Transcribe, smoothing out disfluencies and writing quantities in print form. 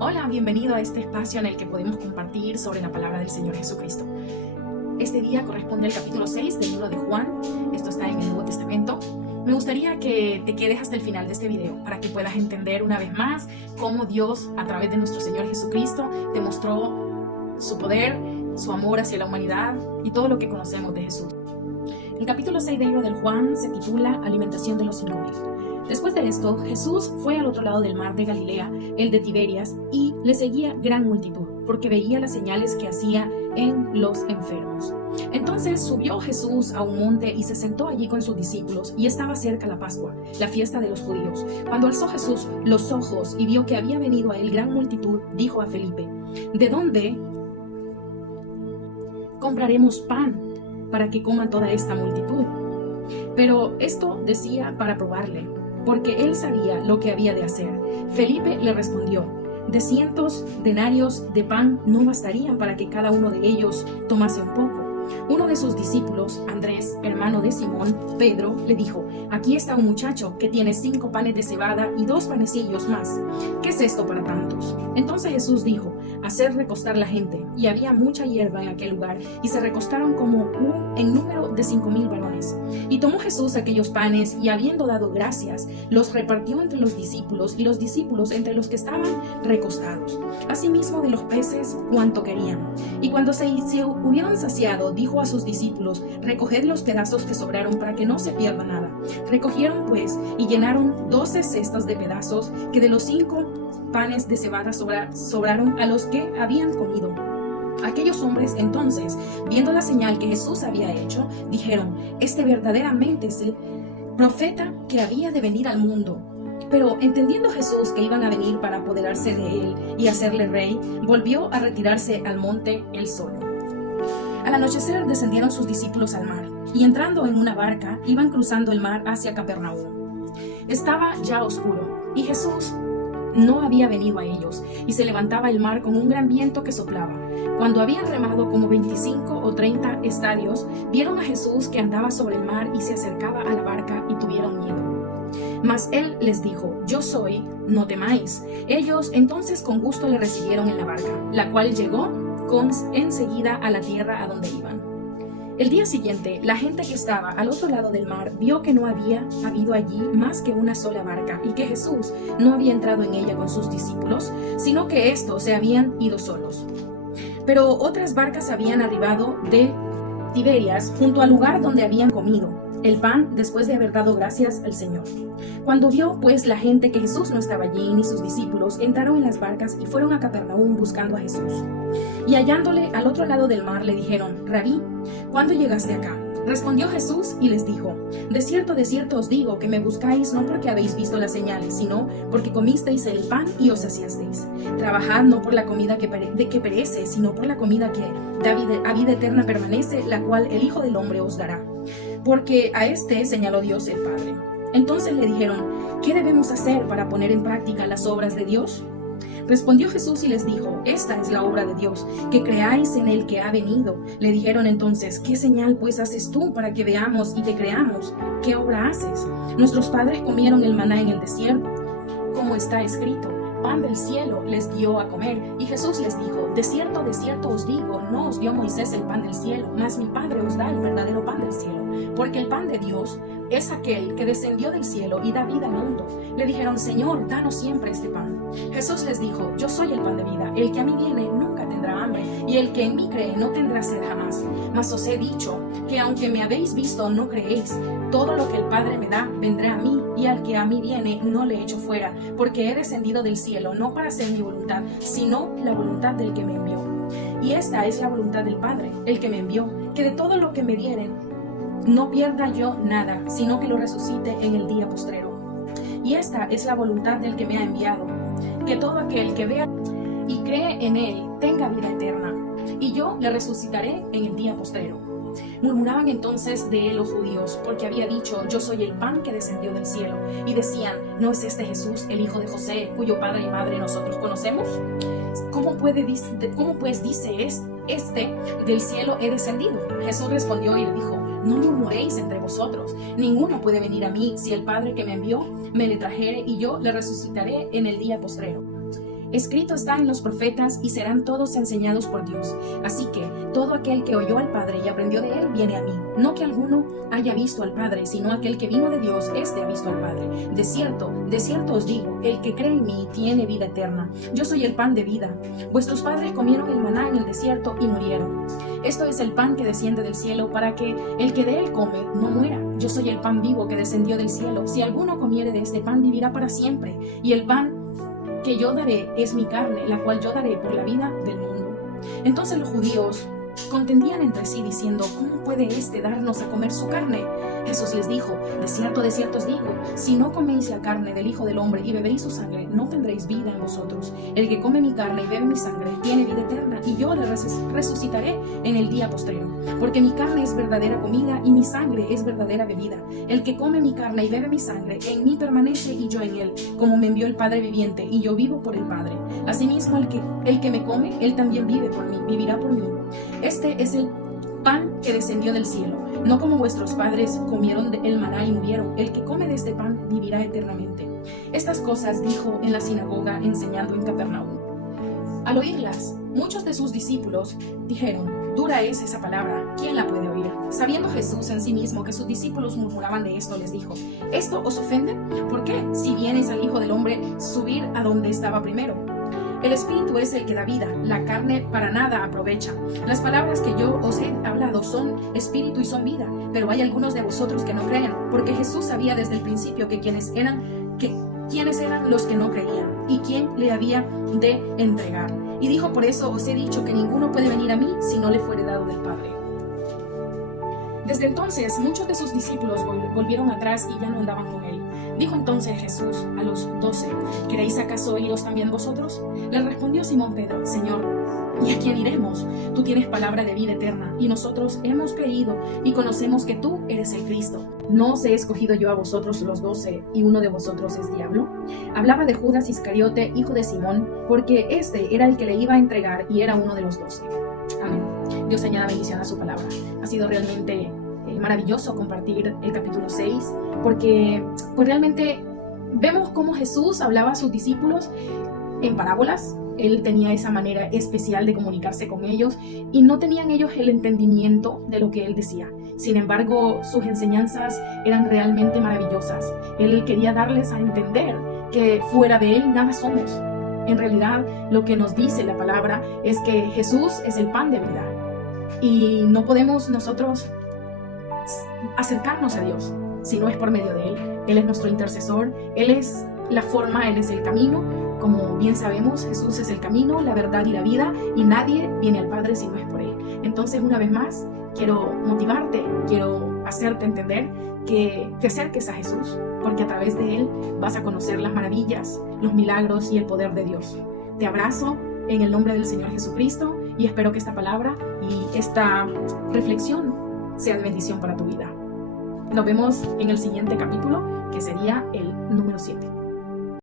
Hola, bienvenido a este espacio en el que podemos compartir sobre la palabra del Señor Jesucristo. Este día corresponde al capítulo 6 del libro de Juan. Esto está en el Nuevo Testamento. Me gustaría que te quedes hasta el final de este video para que puedas entender una vez más cómo Dios, a través de nuestro Señor Jesucristo, demostró su poder, su amor hacia la humanidad y todo lo que conocemos de Jesús. El capítulo 6 del libro de Juan se titula Alimentación de los 5000. Después de esto, Jesús fue al otro lado del mar de Galilea, el de Tiberias, y le seguía gran multitud, porque veía las señales que hacía en los enfermos. Entonces subió Jesús a un monte y se sentó allí con sus discípulos, y estaba cerca la Pascua, la fiesta de los judíos. Cuando alzó Jesús los ojos y vio que había venido a él gran multitud, dijo a Felipe: ¿De dónde compraremos pan para que coma toda esta multitud? Pero esto decía para probarle, porque él sabía lo que había de hacer. Felipe le respondió: 200 denarios de pan no bastarían para que cada uno de ellos tomase un poco. Uno de sus discípulos, Andrés, hermano de Simón, Pedro, le dijo: Aquí está un muchacho que tiene 5 panes de cebada y 2 panecillos más. ¿Qué es esto para tantos? Entonces Jesús dijo: Hacer recostar la gente. Y había mucha hierba en aquel lugar, y se recostaron como en número de 5000 varones. Y tomó Jesús aquellos panes, y habiendo dado gracias, los repartió entre los discípulos, y los discípulos entre los que estaban recostados. Asimismo de los peces cuanto querían. Y cuando se hubieron saciado, dijo a sus discípulos: Recoged los pedazos que sobraron para que no se pierda nada. Recogieron pues y llenaron 12 cestas de pedazos que de los 5 panes de cebada sobraron a los que habían comido. Aquellos hombres entonces, viendo la señal que Jesús había hecho, dijeron: Este verdaderamente es el profeta que había de venir al mundo. Pero entendiendo Jesús que iban a venir para apoderarse de él y hacerle rey, volvió a retirarse al monte él solo. Al anochecer descendieron sus discípulos al mar, y entrando en una barca, iban cruzando el mar hacia Capernaum. Estaba ya oscuro, y Jesús no había venido a ellos, y se levantaba el mar con un gran viento que soplaba. Cuando habían remado como 25 o 30 estadios, vieron a Jesús que andaba sobre el mar y se acercaba a la barca, y tuvieron miedo. Mas él les dijo: Yo soy, no temáis. Ellos entonces con gusto le recibieron en la barca, la cual llegó enseguida a la tierra a donde iban. El día siguiente, la gente que estaba al otro lado del mar vio que no había habido allí más que una sola barca, y que Jesús no había entrado en ella con sus discípulos, sino que éstos se habían ido solos. Pero otras barcas habían arribado de Tiberias junto al lugar donde habían comido el pan después de haber dado gracias al Señor. Cuando vio pues la gente que Jesús no estaba allí ni sus discípulos, entraron en las barcas y fueron a Capernaum buscando a Jesús. Y hallándole al otro lado del mar le dijeron: Rabí, ¿cuándo llegaste acá? Respondió Jesús y les dijo: de cierto os digo que me buscáis no porque habéis visto las señales, sino porque comisteis el pan y os saciasteis. Trabajad no por la comida que perece, sino por la comida que a vida eterna permanece, la cual el Hijo del Hombre os dará. Porque a este señaló Dios el Padre. Entonces le dijeron: ¿qué debemos hacer para poner en práctica las obras de Dios? Respondió Jesús y les dijo: Esta es la obra de Dios, que creáis en el que ha venido. Le dijeron entonces: ¿qué señal pues haces tú para que veamos y te creamos? ¿Qué obra haces? Nuestros padres comieron el maná en el desierto, como está escrito: pan del cielo les dio a comer. Y Jesús les dijo: de cierto os digo, no os dio Moisés el pan del cielo, mas mi Padre os da el verdadero pan del cielo. Porque el pan de Dios es aquel que descendió del cielo y da vida al mundo. Le dijeron: Señor, danos siempre este pan. Jesús les dijo: Yo soy el pan de vida. El que a mí viene nunca tendrá hambre, y el que en mí cree no tendrá sed jamás. Mas os he dicho que aunque me habéis visto, no creéis. Todo lo que el Padre me da vendrá a mí, y al que a mí viene no le echo fuera, porque he descendido del cielo no para hacer mi voluntad, sino la voluntad del que me envió. Y esta es la voluntad del Padre, el que me envió, que de todo lo que me dieren no pierda yo nada, sino que lo resucite en el día postrero. Y esta es la voluntad del que me ha enviado, que todo aquel que vea y cree en él tenga vida eterna, y yo le resucitaré en el día postrero. Murmuraban entonces de él los judíos, porque había dicho: Yo soy el pan que descendió del cielo. Y decían: ¿no es este Jesús, el hijo de José, cuyo padre y madre nosotros conocemos? ¿Cómo pues dice este del cielo he descendido? Jesús respondió y le dijo: No murmuréis entre vosotros. Ninguno puede venir a mí si el Padre que me envió me le trajere, y yo le resucitaré en el día postrero. Escrito está en los profetas y serán todos enseñados por Dios. Así que todo aquel que oyó al Padre y aprendió de él viene a mí. No que alguno haya visto al Padre, sino aquel que vino de Dios, éste ha visto al Padre. De cierto os digo, el que cree en mí tiene vida eterna. Yo soy el pan de vida. Vuestros padres comieron el maná en el desierto y murieron. Esto es el pan que desciende del cielo para que el que de él come no muera. Yo soy el pan vivo que descendió del cielo. Si alguno comiere de este pan, vivirá para siempre. Y el pan que yo daré es mi carne, la cual yo daré por la vida del mundo. Entonces los judíos contendían entre sí diciendo, ¿cómo puede éste darnos a comer su carne? Jesús les dijo, de cierto os digo, si no coméis la carne del Hijo del Hombre y bebéis su sangre, no tendréis vida en vosotros. El que come mi carne y bebe mi sangre tiene vida eterna, y yo le resucitaré en el día postrero. Porque mi carne es verdadera comida y mi sangre es verdadera bebida. El que come mi carne y bebe mi sangre, en mí permanece y yo en él, como me envió el Padre viviente, y yo vivo por el Padre. Asimismo, el que me come, él también vive por mí, vivirá por mí. Este es el pan que descendió del cielo, no como vuestros padres comieron el maná y murieron. El que come de este pan vivirá eternamente. Estas cosas dijo en la sinagoga enseñando en Capernaum. Al oírlas, muchos de sus discípulos dijeron, dura es esa palabra, ¿quién la puede oír? Sabiendo Jesús en sí mismo que sus discípulos murmuraban de esto, les dijo, ¿esto os ofende? ¿Por qué, si vienes al Hijo del Hombre, subir a donde estaba primero? El Espíritu es el que da vida, la carne para nada aprovecha. Las palabras que yo os he hablado son espíritu y son vida, pero hay algunos de vosotros que no creen, porque Jesús sabía desde el principio que quiénes eran los que no creían y quién le había de entregar. Y dijo, por eso os he dicho que ninguno puede venir a mí si no le fuere dado del Padre. Desde entonces muchos de sus discípulos volvieron atrás y ya no andaban con él. Dijo entonces Jesús a los 12, ¿queréis acaso iros también vosotros? Le respondió Simón Pedro, Señor, ¿y a quién iremos? Tú tienes palabra de vida eterna, y nosotros hemos creído y conocemos que tú eres el Cristo. ¿No os he escogido yo a vosotros los 12, y uno de vosotros es diablo? Hablaba de Judas Iscariote, hijo de Simón, porque este era el que le iba a entregar y era uno de los 12. Amén. Dios añada bendición a su palabra. Ha sido realmente maravilloso compartir el capítulo 6, porque pues realmente vemos cómo Jesús hablaba a sus discípulos en parábolas. Él tenía esa manera especial de comunicarse con ellos y no tenían ellos el entendimiento de lo que él decía. Sin embargo, sus enseñanzas eran realmente maravillosas. Él quería darles a entender que fuera de él nada somos. En realidad, lo que nos dice la palabra es que Jesús es el pan de vida y no podemos nosotros acercarnos a Dios si no es por medio de Él. Él es nuestro intercesor, Él es la forma, Él es el camino. Como bien sabemos, Jesús es el camino, la verdad y la vida, y nadie viene al Padre si no es por Él. Entonces, una vez más, quiero motivarte, quiero hacerte entender que te acerques a Jesús, porque a través de Él vas a conocer las maravillas, los milagros y el poder de Dios. Te abrazo en el nombre del Señor Jesucristo y espero que esta palabra y esta reflexión sea de bendición para tu vida. Nos vemos en el siguiente capítulo, que sería el número 7.